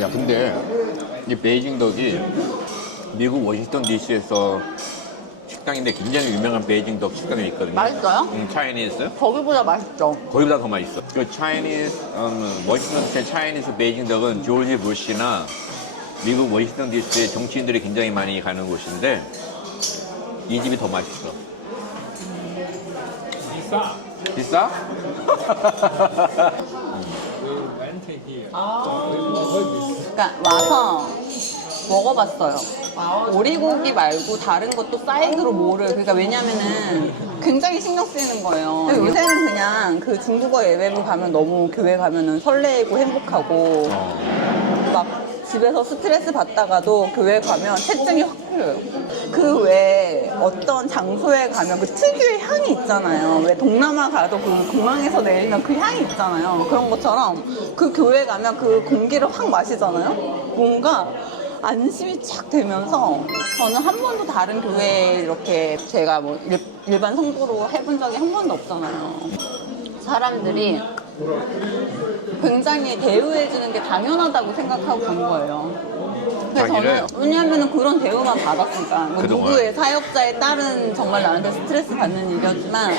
야, 근데 이 베이징 덕이 미국 워싱턴 DC에서 식당인데 굉장히 유명한 베이징 덕 식당이 있거든요. 맛있어요? 차이니즈. 거기보다 맛있죠. 거기보다 더 맛있어. 그 차이니즈, 워싱턴 차이니즈 베이징 덕은 조지 부시나 미국 워싱턴 DC의 정치인들이 굉장히 많이 가는 곳인데 이 집이 더 맛있어. 비싸. 비싸? 렌트 here. 그러니까 와서 먹어봤어요. 오리고기 말고 다른 것도 사이드로 뭐를 그러니까 왜냐면은 굉장히 신경 쓰이는 거예요. 근데 요새는 그냥 그 중국어 예배부 가면 너무 교회 가면은 설레고 행복하고 막 집에서 스트레스 받다가도 교회 가면 체증이 확 풀려요. 그 외에 어떤 장소에 가면 그 특유의 향이 있잖아요. 왜 동남아 가도 그 공항에서 내리면 그 향이 있잖아요. 그런 것처럼 그 교회 가면 그 공기를 확 마시잖아요. 뭔가 안심이 쫙 되면서 저는 한 번도 다른 교회에 이렇게 제가 뭐 일반 성도로 해본 적이 한 번도 없잖아요. 사람들이 굉장히 대우해주는 게 당연하다고 생각하고 간 거예요. 근데 저는 왜냐하면 그런 대우만 받았으니까 뭐 누구의 사역자에 따른 정말 나한테 스트레스 받는 일이었지만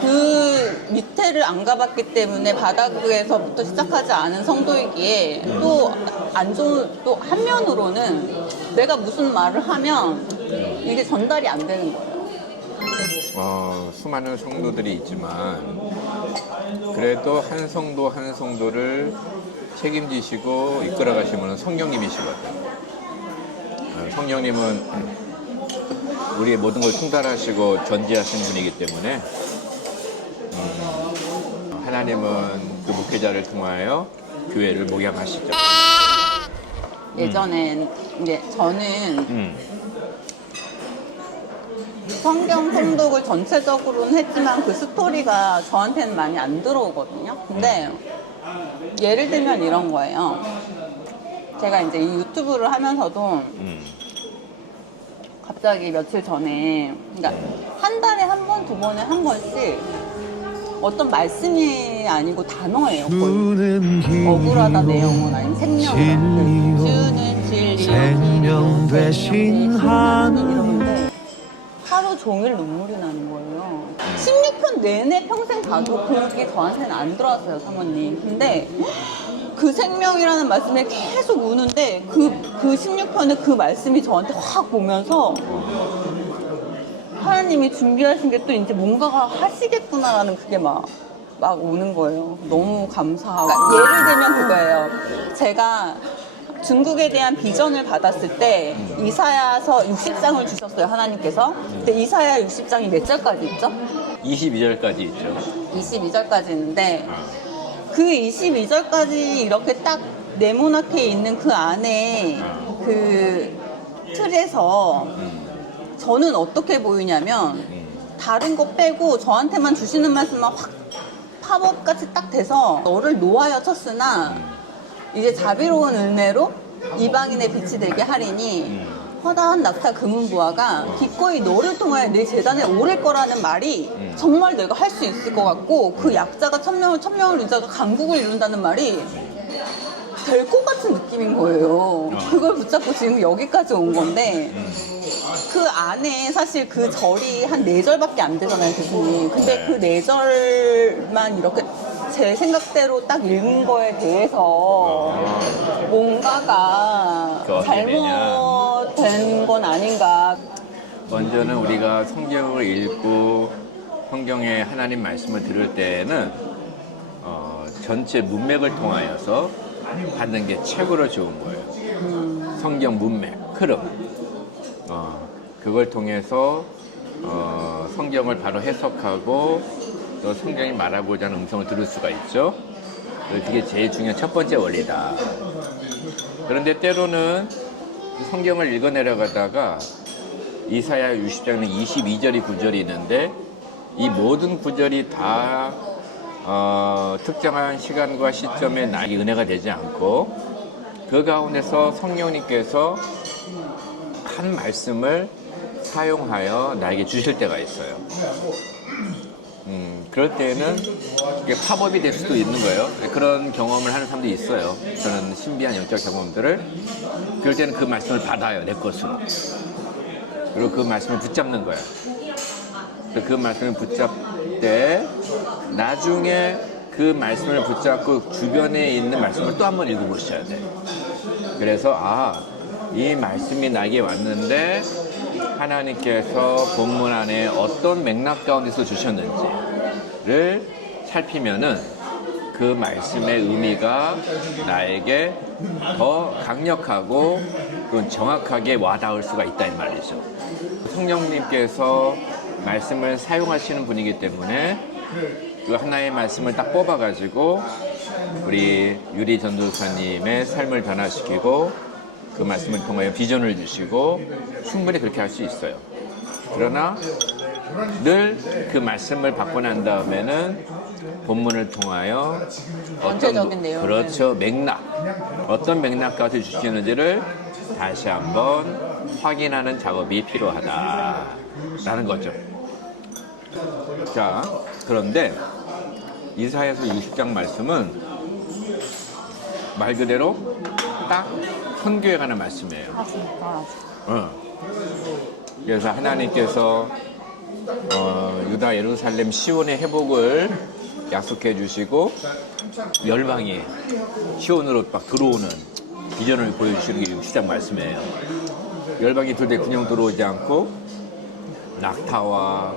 그 밑에를 안 가봤기 때문에 바닥에서부터 시작하지 않은 성도이기에 또 안 좋은 또 한면으로는 내가 무슨 말을 하면 이게 전달이 안 되는 거예요. 수많은 성도들이 있지만 그래도 한 성도 한 성도를 책임지시고 이끌어 가시면 성령님이시거든요. 성령님은 우리의 모든 걸 통달하시고 전지하신 분이기 때문에 하나님은 그 목회자를 통하여 교회를 목양하시죠. 예전엔 이제 저는 성경 통독을 전체적으로는 했지만 그 스토리가 저한테는 많이 안 들어오거든요. 근데 예를 들면 이런 거예요. 제가 이제 이 유튜브를 하면서도 갑자기 며칠 전에 그러니까 한 달에 한 번, 두 번에 한 번씩 어떤 말씀이 아니고 단어예요. 거의. 억울하다 내 영혼 아니면 생명이다. 주는 진리, 생명 되신 하나님 이러는데 하루 종일 눈물이 나는 거예요. 16편 내내 평생 봐도 그게 저한테는 안 들어왔어요, 사모님. 근데 그 생명이라는 말씀에 계속 우는데 그 16편의 그 말씀이 저한테 확 오면서 하나님이 준비하신 게 또 이제 뭔가가 하시겠구나라는 그게 막 오는 거예요. 너무 감사하고. 그러니까 예를 들면 그거예요. 제가 중국에 대한 비전을 받았을 때 이사야서 60장을 주셨어요, 하나님께서. 근데 이사야 60장이 몇 절까지 있죠? 22절까지 있죠. 22절까지 있는데 그 22절까지 이렇게 딱 네모나게 있는 그 안에 그 틀에서 저는 어떻게 보이냐면 다른 거 빼고 저한테만 주시는 말씀만 확 팝업같이 딱 돼서 너를 노하여 쳤으나 이제 자비로운 은혜로 이방인의 빛이 되게 하리니 허다한 낙타 금은부화가 기꺼이 너를 통하여 내 재단에 오를 거라는 말이 정말 내가 할 수 있을 것 같고 그 약자가 천명을 유자가 강국을 이룬다는 말이 될 것 같은 느낌인 거예요. 그걸 붙잡고 지금 여기까지 온 건데 그 안에 사실 그 절이 한 4절밖에 안 되잖아요, 교수님. 근데 그 4절만 이렇게 제 생각대로 딱 읽은 거에 대해서 뭔가가 잘못된 건 아닌가. 먼저는 우리가 성경을 읽고 성경의 하나님 말씀을 들을 때에는 전체 문맥을 통하여서 받는 게 최고로 좋은 거예요. 성경 문맥, 흐름. 그걸 통해서 성경을 바로 해석하고 또 성경이 말하고자 하는 음성을 들을 수가 있죠. 그게 제일 중요한 첫 번째 원리다. 그런데 때로는 성경을 읽어 내려가다가 이사야 60장은 22절이 구절이 있는데 이 모든 구절이 다 특정한 시간과 시점에 나에게 은혜가 되지 않고 그 가운데서 성령님께서 한 말씀을 사용하여 나에게 주실 때가 있어요. 그럴 때는 이게 팝업이 될 수도 있는 거예요. 그런 경험을 하는 사람도 있어요. 저는 신비한 영적 경험들을. 그럴 때는 그 말씀을 받아요, 내 것으로. 그리고 그 말씀을 붙잡는 거예요. 그 말씀을 붙잡되 나중에 그 말씀을 붙잡고 주변에 있는 말씀을 또 한번 읽어보셔야 돼요. 그래서 이 말씀이 나에게 왔는데 하나님께서 본문 안에 어떤 맥락 가운데서 주셨는지를 살피면은 그 말씀의 의미가 나에게 더 강력하고 정확하게 와닿을 수가 있다 이 말이죠. 성령님께서 말씀을 사용하시는 분이기 때문에 그 하나의 말씀을 딱 뽑아가지고 우리 유리 전도사님의 삶을 변화시키고 그 말씀을 통하여 비전을 주시고 충분히 그렇게 할 수 있어요. 그러나 늘 그 말씀을 받고 난 다음에는 본문을 통하여 전체적인 내용을. 그렇죠, 맥락 어떤 맥락 가운데 주시는지를 다시 한번 확인하는 작업이 필요하다라는 거죠. 자, 그런데 이사야서 60장 말씀은 말 그대로 딱 선교에 관한 말씀이에요. 진짜. 그래서 하나님께서 유다 예루살렘 시온의 회복을 약속해 주시고 열방이 시온으로 막 들어오는 비전을 보여주시는 게 60장 말씀이에요. 열방이 들때 그냥 들어오지 않고 낙타와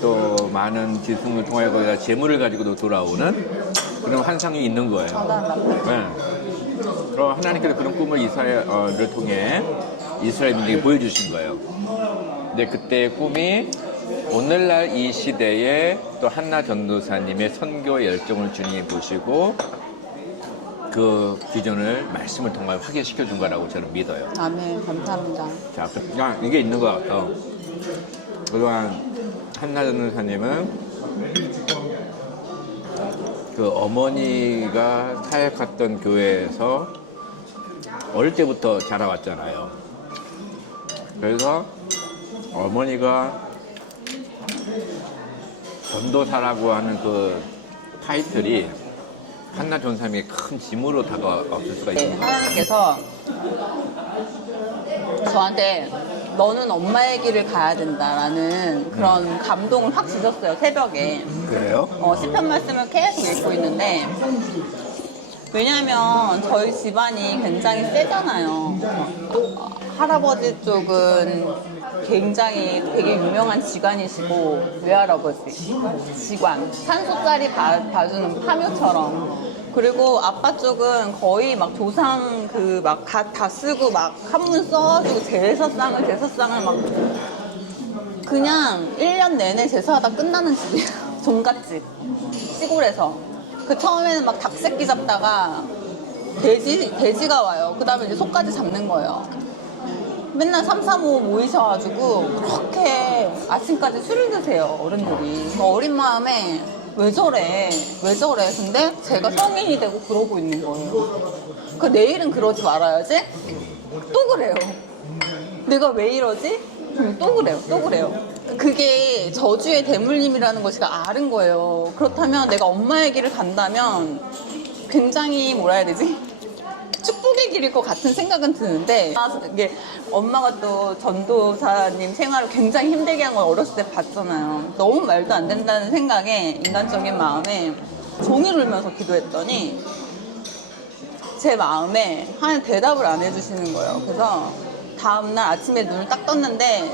또 많은 짐승을 통하여 거기다 재물을 가지고도 돌아오는 그런 환상이 있는 거예요. 네. 그럼 하나님께서 그런 꿈을 이사야를 통해 이스라엘 민족에게 보여주신 거예요. 근데 그때의 꿈이 오늘날 이 시대에 또 한나 전도사님의 선교 열정을 주님이 보시고 그 비전을 말씀을 통해 확인시켜 준 거라고 저는 믿어요. 아멘. 감사합니다. 자, 그냥 이게 있는 것 같아요. 그동안 한나 전도사님은 그 어머니가 사역했던 교회에서 어릴 때부터 자라왔잖아요. 그래서 어머니가 전도사라고 하는 그 타이틀이 한나 전도사님의 큰 짐으로 다가왔을 수가 있습니다. 하나님께서 저한테 너는 엄마의 길을 가야 된다라는 그런 감동을 확 주셨어요, 새벽에. 그래요? 시편 말씀을 계속 읽고 있는데, 왜냐하면 저희 집안이 굉장히 세잖아요. 할아버지 쪽은 굉장히 되게 유명한 직관이시고, 외할아버지 직관, 산소짜리 봐주는 파묘처럼. 그리고 아빠 쪽은 거의 막 조상 그 막 다 쓰고 막 한문 써가지고 제사상을 막 그냥 1년 내내 제사하다 끝나는 집이에요. 종갓집 시골에서. 그 처음에는 막 닭새끼 잡다가 돼지가 와요. 그 다음에 이제 소까지 잡는 거예요. 맨날 3, 4, 5 모이셔가지고 그렇게 아침까지 술을 드세요, 어른들이. 어린 마음에 왜 저래? 근데 제가 성인이 되고 그러고 있는 거예요. 그 내일은 그러지 말아야지? 또 그래요. 내가 왜 이러지? 또 그래요. 그게 저주의 대물림이라는 걸 제가 아는 거예요. 그렇다면 내가 엄마의 길을 간다면 굉장히 뭐라 해야 되지? 축복의 길일 것 같은 생각은 드는데, 이게 엄마가 또 전도사님 생활을 굉장히 힘들게 한 걸 어렸을 때 봤잖아요. 너무 말도 안 된다는 생각에, 인간적인 마음에 종일 울면서 기도했더니 제 마음에 하나님 대답을 안 해주시는 거예요. 그래서 다음날 아침에 눈을 딱 떴는데,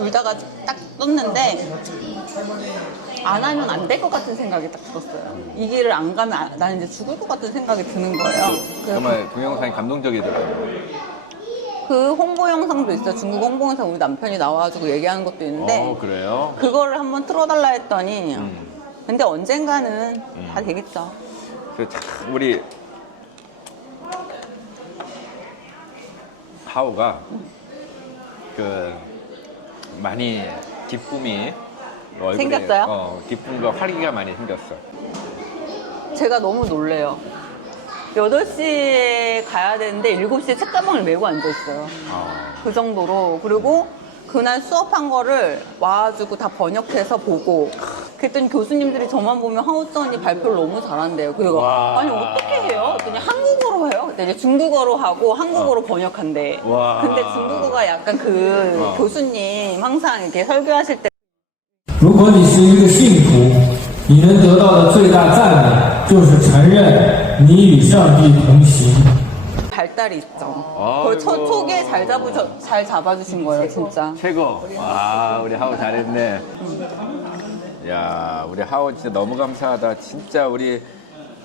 울다가 딱 떴는데 안 하면 안 될 것 같은 생각이 딱 들었어요. 이 길을 안 가면 나는 이제 죽을 것 같은 생각이 드는 거예요. 정말 동영상이 감동적이더라고요. 그 홍보 영상도 있어요. 중국 홍보 영상 우리 남편이 나와가지고 얘기하는 것도 있는데 그래요? 그거를 한번 틀어달라 했더니 근데 언젠가는 다 되겠죠. 참 우리 하오가 많이 기쁨이 얼굴에, 생겼어요? 기쁨과 활기가 많이 생겼어. 제가 너무 놀래요. 8시에 가야 되는데 7시에 책가방을 메고 앉아있어요. 그 정도로. 그리고 그날 수업한 거를 와가지고 다 번역해서 보고 그랬더니 교수님들이 저만 보면 하우쩌 언니 발표를 너무 잘한대요. 그리고 와. 아니 어떻게 해요? 그냥 한국어로 해요? 근데 이제 중국어로 하고 한국어로 번역한대. 와. 근데 중국어가 약간 그 교수님 항상 이렇게 설교하실 때 如果你是一个信徒，你能得到的最大赞美就是承认你与上帝同行。 발달이 있죠. 아이고. 거의 초기에 잘 잡아주신 거예요, 진짜. 최고. 와, 우리 하우 잘했네. 야, 우리 하우 진짜 너무 감사하다. 진짜 우리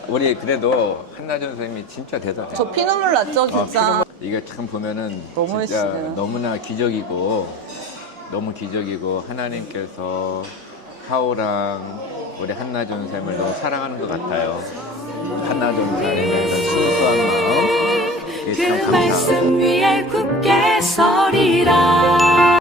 그래도 한나전 선생님이 진짜 대단해. 저 피눈물 났죠, 진짜. 이게 참 보면은 너무 진짜 멋있어요. 너무나 기적이고 너무 기적이고 하나님께서 하우랑 우리 한나전 쌤을 너무 사랑하는 것 같아요.